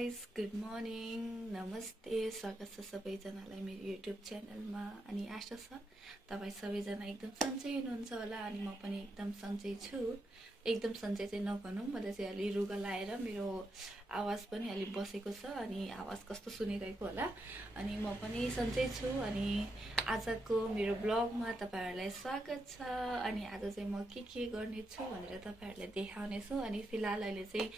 Guys, good morning, नमस्ते, स्वागत छ सबैजनालाई मेरो युट्युब च्यानलमा। अनि आशा छ तपाईँ सबैजना एकदम सन्चै हुनुहुन्छ होला। अनि म पनि एकदम सन्चै छु। एकदम सन्चै चाहिँ नभनौँ, मलाई चाहिँ अलि रुगा लाएर मेरो आवाज पनि अलि बसेको छ। अनि आवाज कस्तो सुनिरहेको होला। अनि म पनि सन्चै छु। अनि आजको मेरो ब्लगमा तपाईँहरूलाई स्वागत छ। अनि आज चाहिँ म के गर्नेछु भनेर तपाईँहरूलाई देखाउनेछु। अनि फिलहाल अहिले चाहिँ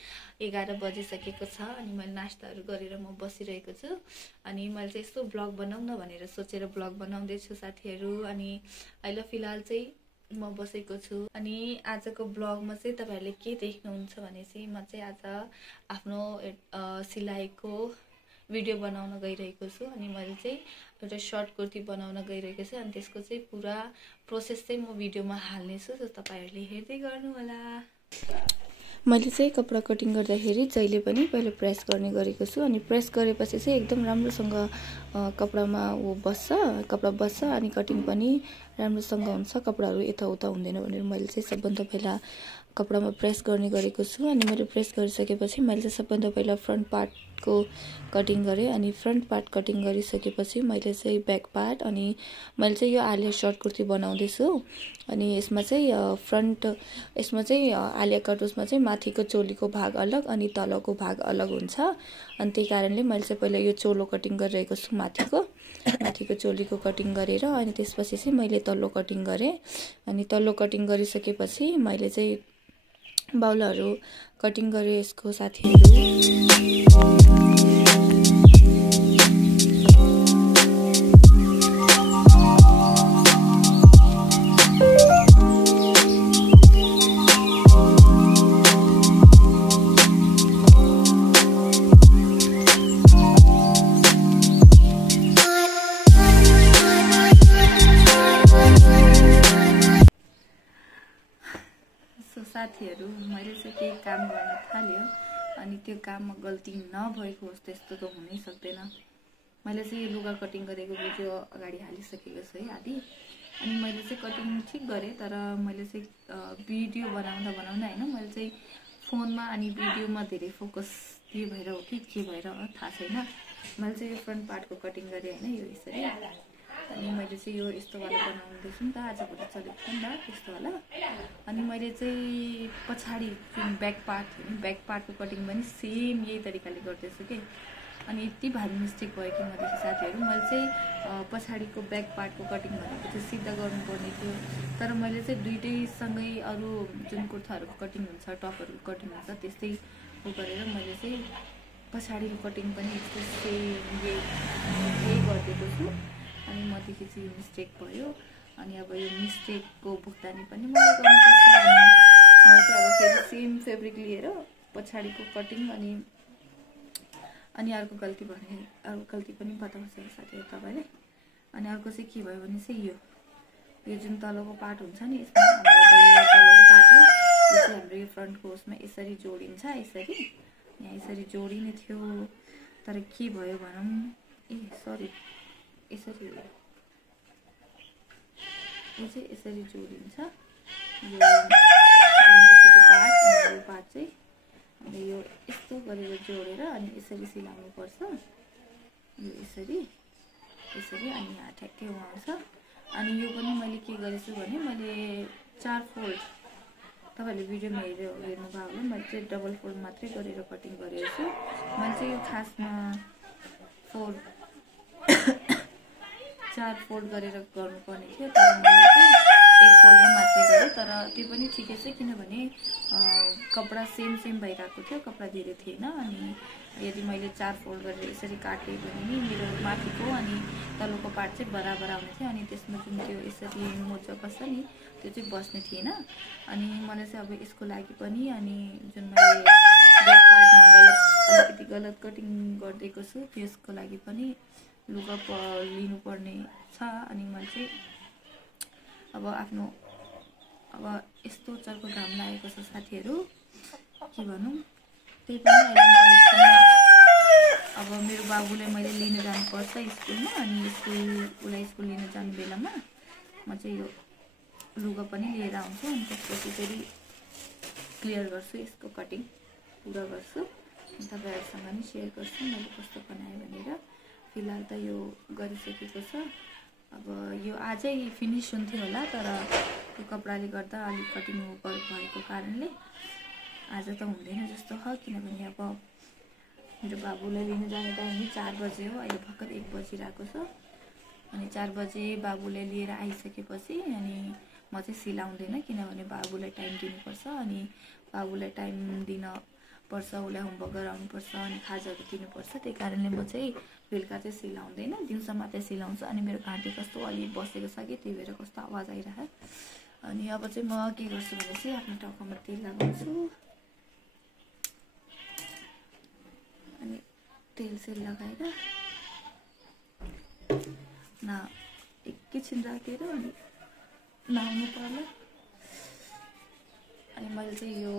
11 बजिसकेको छ। अनि मैले नास्ताहरू गरेर म बसिरहेको छु। अनि मैले चाहिँ यस्तो ब्लग बनाउँ न भनेर सोचेर ब्लग बनाउँदैछु साथीहरू। अनि अहिले फिलहाल चाहिँ म बसेको छु। अनि आजको ब्लगमा चाहिँ तपाईहरुले के देख्नुहुन्छ भने चाहिँ म चाहिँ आज आफ्नो सिलाइको भिडियो बनाउन गइरहेको छु। अनि मैले चाहिँ एउटा सर्ट कुर्ती बनाउन गइरहेको छु। अनि त्यसको चाहिँ पुरा प्रोसेस चाहिँ म भिडियोमा हाल्ने छु, सो तपाईहरुले हेर्दै गर्नु होला। मैले चाहिँ कपडा कटिङ गर्दाखेरि जहिले पनि पहिले प्रेस गर्ने गरेको छु। अनि प्रेस गरेपछि चाहिँ एकदम राम्रोसँग कपडामा कपडा बस्छ अनि कटिङ पनि राम्रोसँग हुन्छ, कपडाहरू यताउता हुँदैन भनेर मैले चाहिँ सबभन्दा पहिला कपडामा प्रेस गर्ने गरेको छु। अनि मैले प्रेस गरिसकेपछि मैले चाहिँ सबभन्दा पहिला फ्रन्ट पार्टको कटिङ गरेँ। अनि फ्रन्ट पार्ट कटिङ गरिसकेपछि मैले चाहिँ ब्याक पार्ट, अनि मैले चाहिँ यो आलिया सर्ट कुर्ती बनाउँदैछु। अनि यसमा चाहिँ आलिया कट उसमा चाहिँ माथिको चोलीको भाग अलग अनि तलको भाग अलग हुन्छ। अनि त्यही कारणले मैले चाहिँ पहिला यो चोलो कटिङ गरिरहेको छु, माथिको चोलीको कटिङ गरेर। अनि त्यसपछि चाहिँ मैले तल्लो कटिङ गरेँ। अनि तल्लो कटिङ गरिसकेपछि मैले चाहिँ बाहुलाहरू कटिङ गरेँ यसको साथीहरू। साथीहरू, मैले चाहिँ केही काम गर्न थाल्यो। अनि त्यो काममा गल्ती नभएको होस् त्यस्तो त हुनै सक्दैन। मैले चाहिँ लुगा कटिङ गरेको भिडियो अगाडि हालिसकेको छु है आदि। अनि मैले चाहिँ कटिङ ठिक गरेँ, तर मैले चाहिँ भिडियो बनाउँदा होइन, मैले चाहिँ फोनमा अनि भिडियोमा धेरै फोकस के भएर हो कि के भएर हो थाहा छैन। मैले चाहिँ यो फ्रन्ट पार्टको कटिङ गरेँ होइन, यो यसरी। अनि मैले चाहिँ यो यस्तोवाला बनाउँदैछु नि त, आजभोलि चलेको छ नि त यस्तोवाला। अनि मैले चाहिँ पछाडि जुन ब्याक पार्टको कटिङ पनि सेम यही तरिकाले गर्दैछु कि। अनि यति भारी मिस्टेक भयो कि मदेखि साथीहरू, मैले चाहिँ पछाडिको ब्याक पार्टको कटिङ भनेको चाहिँ सिधा गर्नुपर्ने थियो। तर मैले चाहिँ दुइटैसँगै अरू जुन कुर्ताहरूको कटिङ हुन्छ, टपहरूको कटिङ हुन्छ, त्यस्तै गरेर मैले चाहिँ पछाडिको कटिङ पनि यस्तै सेम यही गरिदिएको छु। अनि मदेखि चाहिँ यो मिस्टेक भयो। अनि अब यो मिस्टेकको भुक्तानी पनि मलाई गर्नुपर्छ। अनि मैले चाहिँ अब फेरि सेम फेब्रिक लिएर पछाडिको कटिङ अनि अर्को गल्ती पनि बताउँछ साथीहरू तपाईँले। अनि अर्को चाहिँ के भयो भने चाहिँ यो जुन तलको पार्ट हुन्छ नि, यसमा हाम्रो तलको पार्ट हो, यो चाहिँ हाम्रो यो फ्रन्टको उसमा यसरी जोडिन्छ। यसरी यहाँ यसरी जोडिने थियो, तर के भयो भनौँ, यसरी हो, यो चाहिँ यसरी जोडिन्छ। यो माथिको पार्ट अनि यो पार्ट चाहिँ अनि यो यस्तो गरेर जोडेर अनि यसरी सिलाउनु पर्छ। यो यसरी अनि यहाँ ठ्याक्कै आउँछ। अनि यो पनि मैले के गरेछु भने मैले 4 फोल्ड, तपाईँहरूले भिडियोमा हेर्नुभयो भने मैले चाहिँ डबल फोल्ड मात्रै गरेर कटिङ गरेको छु। मैले चाहिँ यो खासमा 4 फोल्ड गरेर गर्नुपर्ने थियो, तर मैले चाहिँ 1 फोल्डमा मात्रै गरेँ। तर त्यो पनि ठिकै छ, किनभने कपडा सेम भइरहेको थियो, कपडा धेरै थिएन। अनि यदि मैले 4 फोल्ड गरेर यसरी काटेँ भने मेरो माथिको अनि तल्लोको पार्ट चाहिँ बराबर आउने थियो। अनि त्यसमा जुन त्यो यसरी मोजा बस्छ नि, त्यो चाहिँ बस्ने थिएन। अनि मलाई चाहिँ अब यसको लागि पनि, अनि जुन मैले ब्याक पार्टमा अलिकति गलत कटिङ गरिदिएको छु, त्यसको लागि पनि लुगा लिनुपर्ने छ। अनि मैले चाहिँ अब यस्तो चर्को घाम लागेको छ साथीहरू, के भनौँ। त्यही पनि अहिले अब मेरो बाबुलाई मैले लिन जानुपर्छ स्कुलमा। अनि उसलाई स्कुल लिन जाने बेलामा म चाहिँ यो लुगा पनि लिएर आउँछु। अनि त्यसपछि फेरि क्लियर गर्छु, यसको कटिङ पुरा गर्छु। तपाईहरुसँग नि शेयर गर्छु मैले कस्तो बनाए भनेर। फिलहाल त यो गरिसकेको छ। अब यो आजै फिनिश हुन्थ्यो होला तर यो कपडाले गर्दा अलि कटिङ ओभर भएको कारणले आज त हुँदैन जस्तो छ। किनभने अब मेरो बाबुलाई लिन जाने टाइम 4 बजे हो। अहिले भर्खर 1 बजिरहेको छ अनि 4 बजे बाबुलाई लिएर आइसकेपछि अनि म चाहिँ सिलाउँदैन किनभने बाबुलाई टाइम दिनुपर्छ अनि बाबुलाई टाइम दिन पर्छ, उसलाई होमवर्क गराउनु पर्छ अनि खाजाहरू दिनुपर्छ। त्यही कारणले म चाहिँ बेलुका चाहिँ सिलाउँदैन, दिउँसो मात्रै सिलाउँछु। अनि मेरो घाँटी कस्तो अलि बसेको छ कि त्यही भएर कस्तो आवाज आइरहेको। अनि अब चाहिँ म के गर्छु भने चाहिँ आफ्नो टाउकोमा तेल लगाउँछु अनि तेल सेल लगाएर एकैछिन राखेर अनि नुहाउनु पर्ला। अनि मैले चाहिँ यो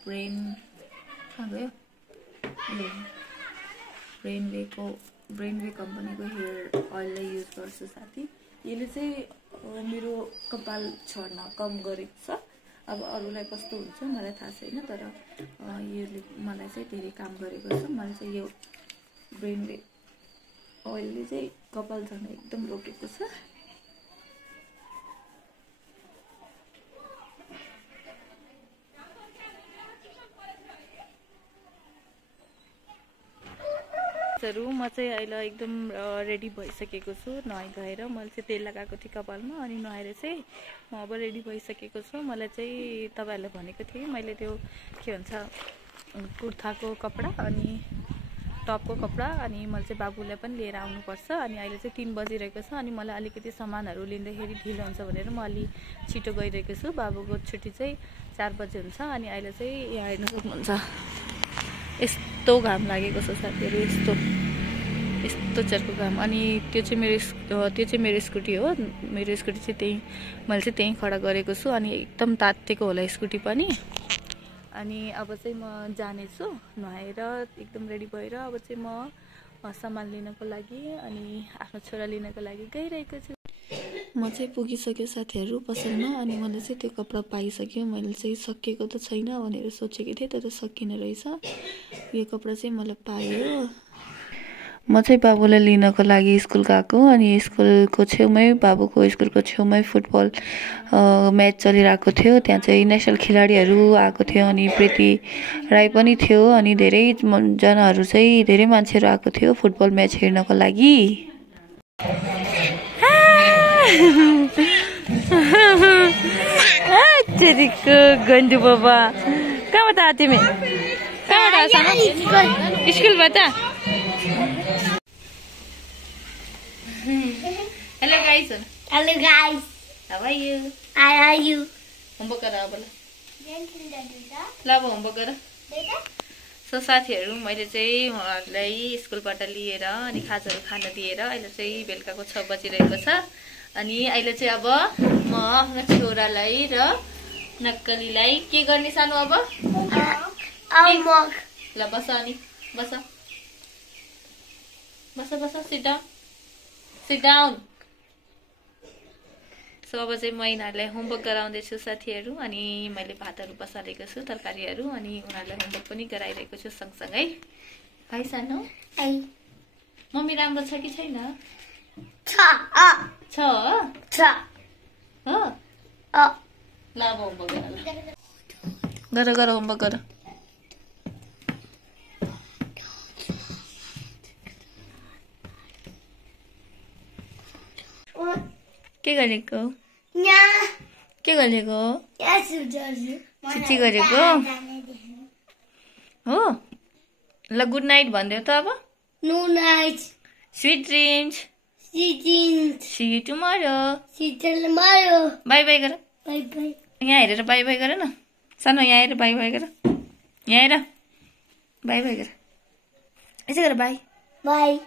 ब्रेन कहाँ गयो ब्रेनवे कम्पनीको हेयर अइललाई युज गर्छु साथी। यसले चाहिँ मेरो कपाल झर्न कम गरेको छ। अब अरूलाई कस्तो हुन्छ मलाई थाहा छैन तर यसले मलाई चाहिँ धेरै काम गरेको छ। मलाई चाहिँ यो ब्रेनवे अइलले चाहिँ कपाल झर्न एकदम रोकेको छ। म चाहिँ अहिले एकदम रेडी भइसकेको छु। नुहाइधुवाएर मैले चाहिँ तेल लगाएको थिएँ कपालमा अनि नुहाएर चाहिँ म अब रेडी भइसकेको छु। मलाई चाहिँ तपाईहरुलाई भनेको थिएँ मैले त्यो के भन्छ कुर्ताको कपडा अनि टपको कपडा अनि मैले चाहिँ बाबुलाई पनि लिएर आउनुपर्छ। अनि अहिले चाहिँ 3 बजिरहेको छ अनि मलाई अलिकति सामानहरू लिँदाखेरि ढिलो हुन्छ भनेर म अलि छिटो गइरहेको छु। बाबुको छुट्टी चाहिँ 4 बजे हुन्छ। अनि अहिले चाहिँ यहाँ हेर्न सक्नुहुन्छ यस्तो घाम लागेको छ साथीहरु, यस्तो चर्को घाम। अनि त्यो चाहिँ मेरो स्कुटी हो। मेरो स्कुटी चाहिँ मैले चाहिँ त्यही खडा गरेको छु अनि एकदम तातेको होला स्कुटी पनि। अनि अब चाहिँ म जानेछु नुहाएर एकदम रेडी भएर। अब चाहिँ म सामान लिनको लागि अनि आफ्नो छोरा लिनको लागि गइरहेको छु। म चाहिँ पुगिसक्यो साथीहरु पसलमा अनि मैले चाहिँ त्यो कपडा पाइसक्यो। मैले चाहिँ सकिएको त छैन भनेर सोचेको थिएँ तर सकिने रहेछ। यो कपडा चाहिँ मैले पाएँ। म चाहिँ बाबुलाई लिनको लागि स्कुल गएको अनि स्कुलको छेउमै बाबुको स्कुलको छेउमै फुटबल म्याच चलिरहेको थियो। त्यहाँ चाहिँ नेसनल खेलाडीहरू आएको थियो अनि प्रीति राई पनि थियो अनि धेरै जनाहरू चाहिँ धेरै मान्छेहरू आएको थियो फुटबल म्याच हेर्नको लागि। तेरीको गन्डु बाबा कहाँबाट आयो तिमी? कहाँबाट आयो? स्कुलबाट? Hello guys. Hello guys. How are you? How are you? Homework गर अब ल अब होमवर्क गर। सो साथीहरु मैले चाहिँ उहाँहरुलाई स्कुलबाट लिएर अनि खाजाहरू खान दिएर अहिले चाहिँ बेलुकाको 6 बजिरहेको छ। अनि अहिले चाहिँ अब म आफ्नो छोरालाई र नक्कलीलाई के गर्ने सानो अब होमवर्क ल बस अनि बस बस बस सिट डाउन। सो अब चाहिँ म यिनीहरूलाई होमवर्क गराउँदैछु साथीहरु। अनि मैले भातहरू बसालेको छु तरकारीहरू अनि उनीहरूलाई होमवर्क पनि गराइरहेको छु सँगसँगै। है सानो मम्मी राम्रो छ कि छैन? छ हो ल अब होमवर्क गर होमवर्क गर। के गरेको? के गरेको? चिठी गरेको हो? ल गुड नाइट भन्दियो त अब। Good night. Sweet dreams. See you tomorrow. By by गर। Bye bye. यहाँ हेरेर बाई बाई गर न सानो। यहाँ हेरेर बाई बाई गर। यहाँ हेर बाई बाई गर। यसै गर बाई। Bye.